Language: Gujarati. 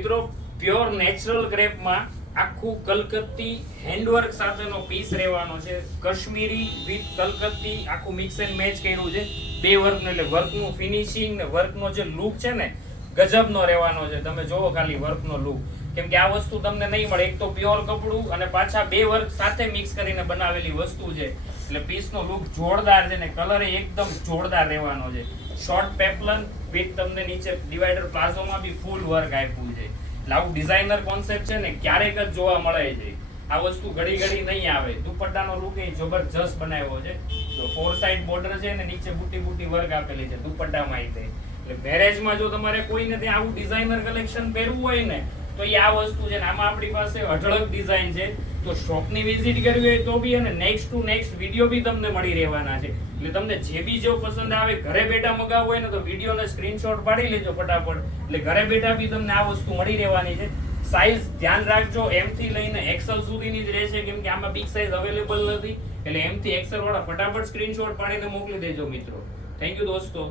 મિત્રો પ્યોર નેચરલ ક્રેપમાં આખું કલકત્તી હેન્ડવર્ક સાથેનો પીસ રહેવાનો છે. કાશ્મીરી વિથ કલકત્તી આખું મિક્સ એન્ડ મેચ કર્યું છે. બે વર્કનો એટલે વર્કનું ફિનિશિંગ ને વર્કનો જે લુક છે ને ગજબનો રહેવાનો છે. તમે જોવો ખાલી વર્કનો લુક, કેમ કે આ વસ્તુ તમને નહીં મળે. એક તો પ્યોર કપડું અને પાછા બે વર્ક સાથે મિક્સ કરીને બનાવેલી વસ્તુ છે, એટલે પીસનો લુક જોરદાર છે ને કલર એકદમ જોરદાર રહેવાનો છે. શોર્ટ પેપ્લન વિથ તમને નીચે ડિવાઈડર પ્લાઝોમાં બી ફૂલ વર્ક આપ્યું છે. એટલે આવું ડિઝાઇનર કોન્સેપ્ટ છે ને ક્યારેક જ જોવા મળે છે. આ વસ્તુ ઘડી ઘડી નહીં આવે. દુપટ્ટાનો લુક એ જબરજસ્ત બનાવ્યો છે. તો ફોર સાઇડ બોર્ડર છે ને નીચે બુટી બુટી વર્ક આપેલી છે દુપટ્ટામાં. એટલે મેરેજમાં જો તમારે કોઈને ત્યાં આવું ડિઝાઇનર કલેક્શન પહેરવું હોય ને તો એ આ વસ્તુ છે ને. આમાં આપણી પાસે અઢળક ડિઝાઇન છે. તો શોપની વિઝિટ કરવી હોય તો બી અને નેક્સ્ટ ટુ નેક્સ્ટ વિડીયો બી તમને મળી રહેવાના છે. એટલે તમને જે બી જો પસંદ આવે ઘરે બેઠા મગાવવું હોય ને તો વિડીયોને સ્ક્રીનશોટ પાડી લેજો ફટાફટ. એટલે ઘરે બેઠા બી તમને આ વસ્તુ મળી રહેવાની છે. સાઈઝ ધ્યાન રાખજો, M થી લઈને XL સુધીની જ રહેશે, કેમ કે આમાં બિગ સાઈઝ અવેલેબલ નથી. એટલે M થી XL વાળા ફટાફટ સ્ક્રીનશોટ પાડીને મોકલી દેજો મિત્રો. થેન્ક યુ દોસ્તો.